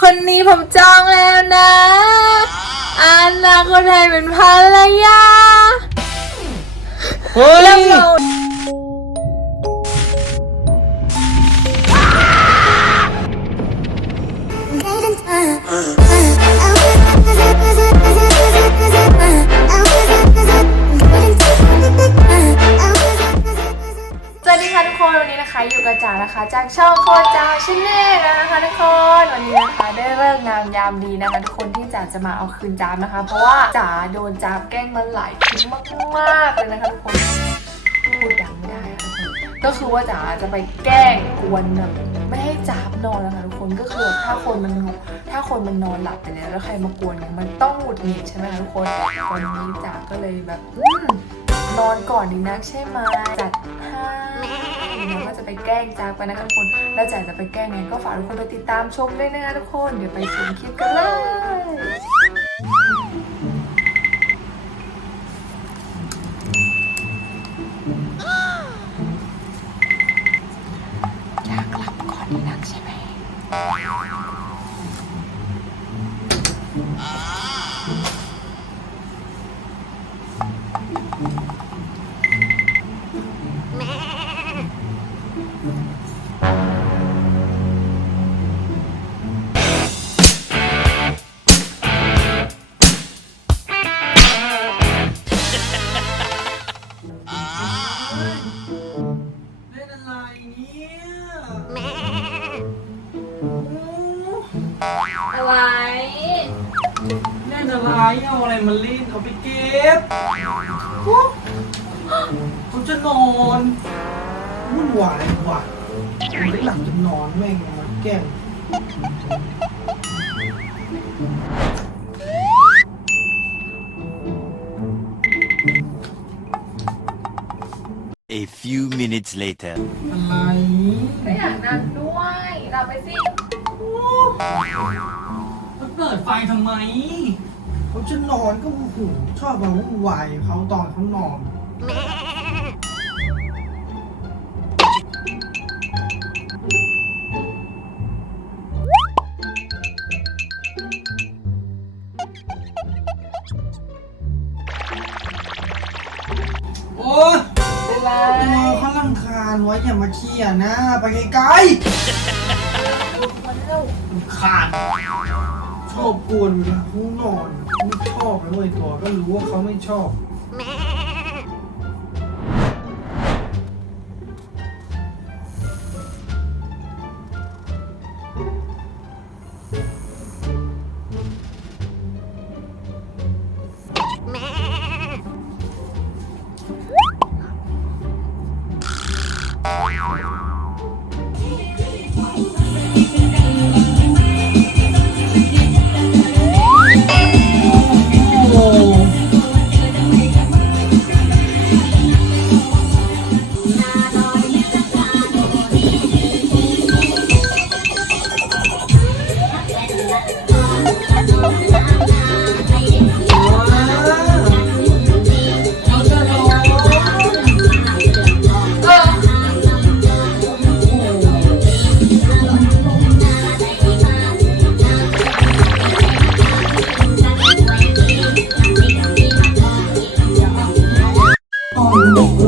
คนนี้ผมจองแล้วนะอานาคนไทยเป็นภรรยาเฮ้ยแล้วเรา นะคะ จากช่องโคจาชแนลนะคะทุกคนวันนี้นะคะได้เลิกงามยามดีนะคะทุกคนที่จ๋าจะมาเอาคืนจามนะคะ เพราะว่าจ๋าโดนจามแกล้งมาหลายครั้งมากๆเลยนะคะทุกคนพูดดังไม่ได้ค่ะทุกคนก็คือว่าจ๋าจะไปแกล้งกวนแบบไม่ให้จามนอนนะคะทุกคนก็คือถ้าคนมันถ้าคนมันนอนหลับไปแล้วแล้วใครมากวนเนี่ยมันต้องหงุดหงิดใช่ไหมคะทุกคนวันนี้จ๋าก็เลยแบบนอนก่อนดีนักใช่ไหมจัด ห้แล้วก็จะไปแกล้งจากไปนะคะทุกคน แล้วจ๋าจะไปแกล้งไงก็ฝากทุกคนไปติดตามชมด้วยนะคะทุกคน เดี๋ยวไปชมคลิปกันเลยอยากหลับก่อนดีนักใช่ไหม เอาอะไรมาเล่นเอาไปเก็บเขาจะนอนวุ่นวายว่ะไม่หลับจะนอนแม่งมาแกล้ง A few minutes later. อะไรก็อยากนั่งด้วยหลับไปสิ มันเปิดไฟทำไม เขาจะนอนก็โอ้โหชอบมาวุ่นวายเขาตอนเขานอน โอ้ยเป็นไรนอนเขาลังคาญไว้อย่ามาเคี่ยนะ ไปไกลมันเร็วๆขาดชอบกวนเวลาเขานอน ไม่ชอบเลยเว้ยตัวก็รู้ว่าเขาไม่ชอบ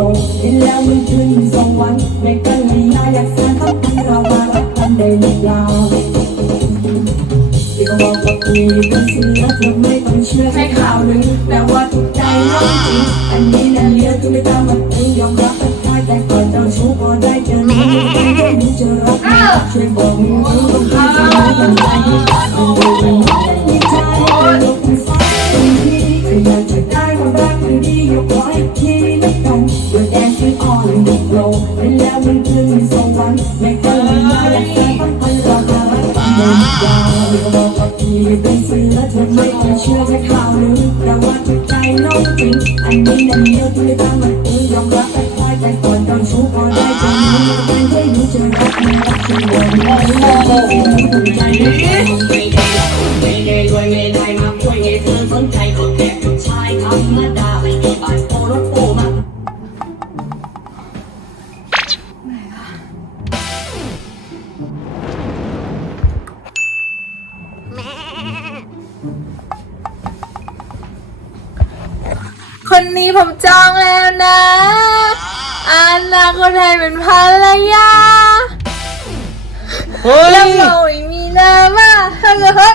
ลงเห็นแล้วมันขึ้นสวรรค์ไม่กันไม่น่าอยากสานต้องพันเรามารักกันได้หรือเปล่าที่เขาบอกว่าพี่เป็นเสือเธอไม่ต้องเชื่อใช่ข่าวลือแต่ว่าทุกใจน้องจริงอันนี้น่ะเลี้ยงก็ไม่ตามมาตียอมรับเป็นได้แต่ก่อนเจ้าชู้พอได้เจอหนูไม่ได้จะรักไหมช่วยบอกหนูต้องการจะไม่ต้องใจให้ ช่วยอ่อนด็กลงเห็นแล้วมันขึ้นสวรรค์ไม่เกินไม่ได้อยากจะต้องพันเรามรักกันเดินยาวเดียวบอกว่าพี่เป็นเสือเธอไม่ต้องเชื่อแค่ข่าวลือแต่ว่าทุกใจน้องจริงอันนี้นั่นเดียวที่ไม่ต้องมาตียอมรับแต่คอยแต่ก่อนต้องชู้พอได้จนนี้ไม่ได้รู้จะรักมันรักช่วยบอกหนูต้องใจไม่ได้ไม่ได้รวยไม่ได้มาคุยให้เธอสนใจก็แค่ผู้ชายธรรมดา ผมจองแล้วนะอันนาคนไทยเป็นภรรยาเฮ้ยแล้วเราไม่มีหน้ามาเฮ้ยเฮ้ย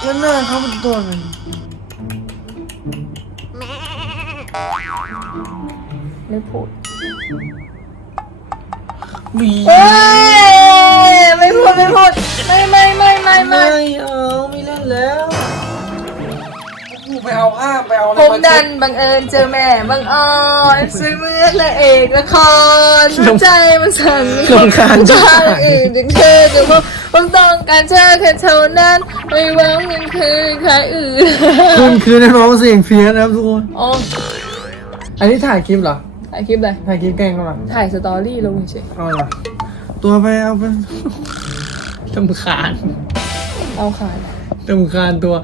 แล้วหน้าเขาเป็นตัวอะไรไม่พูดบี เอาอะไรผมมาดัเช็นดบังเอิญเจอแม่บังออนซื้อมือละเอกละครหัวใจมันสั่นรำคาญจังทางอื่นถึงเธอจะพบผมต้องการเธอแค่เท่านั้นไม่หวังเงินคืนใครอื่นคุณคือนักร้องเสียงเพี้ยนนะครับทุกคนอ๋ออันนี้ถ่ายคลิปเหรอถ่ายคลิปเลยถ่ายคลิปแกล้งกันเหรอถ่ายสตอรี่ลงเฉยเอาเหรอตัวไปเอาเป็นตำคาญเอาขาย ตำคาญตัว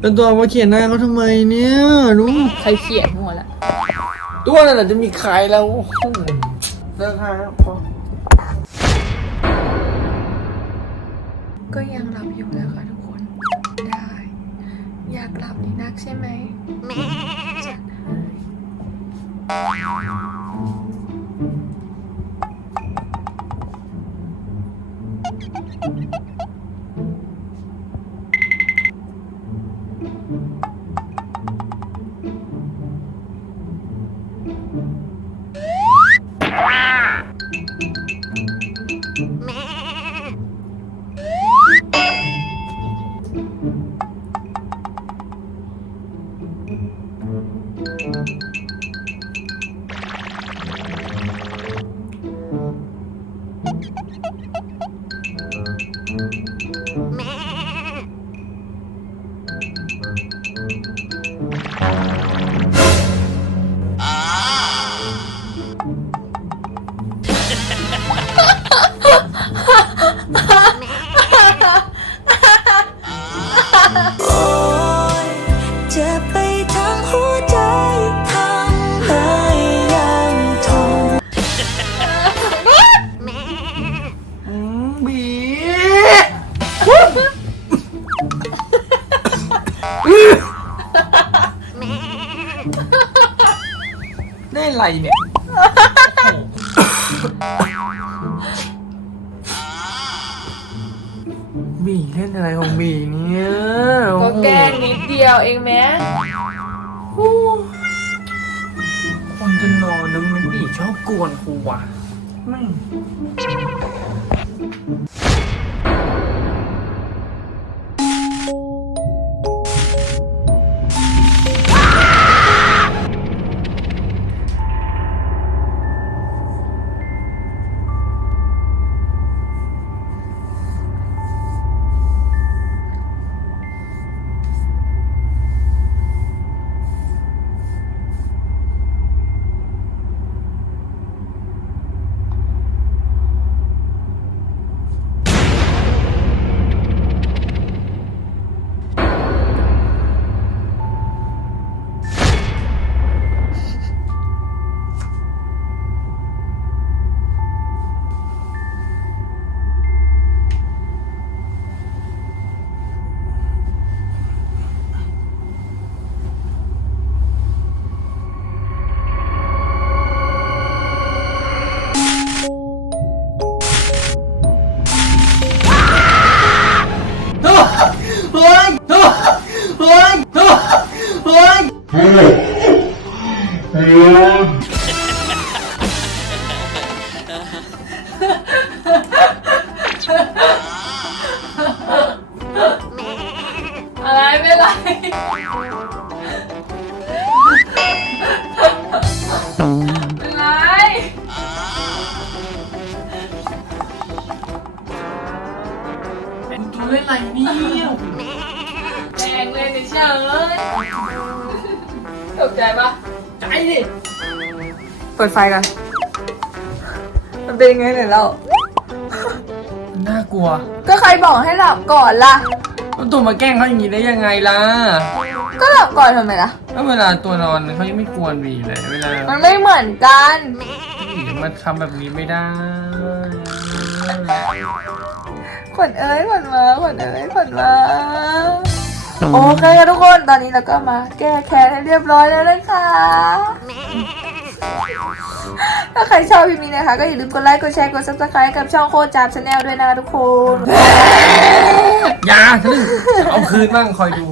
แล้วตัวมาเขียนหน้าเขาทำไมเนี่ยดูใครเขียนหัวละตัวนั่นแหละจะมีใครแล้วโอ้โหเลิกถ่ายแล้วพอก็ยังหลับอยู่นะคะทุกคน ได้ อยากหลับอีกนักใช่ไหมจัดให้ เนี่ยบีเล่นอะไรของบีเนี่ยก็แกล้งนิดเดียวเองแม้คนจะนอนแล้วมันบีชอบกวนครูว่ะไม่ เปิดไฟกัน มันเป็นยังไงเนี่ยเรา น่ากลัวก็ใครบอกให้หลับก่อนล่ะ แล้วตัวมาแกล้งเขาอย่างนี้ได้ยังไงล่ะก็หลับก่อนทำไมล่ะ แล้วเวลาตัวนอนเขายังไม่กวนบีเลยเวลามันไม่เหมือนกันบีมันทำแบบนี้ไม่ได้ ขวัญเอ้ยขวัญมาขวัญเอ้ยขวัญมาโอเคค่ะทุกคนตอนนี้เราก็มาแก้แค้นให้เรียบร้อยแล้วนะคะ ถ้าใครชอบคลิปนี้นะคะ ก็อย่าลืมกดไลค์ กดแชร์ กด subscribe กับช่องโคตรจามชาแนลด้วยนะทุกคน อย่าทะลึ่งเอาคืนบ้างคอยดู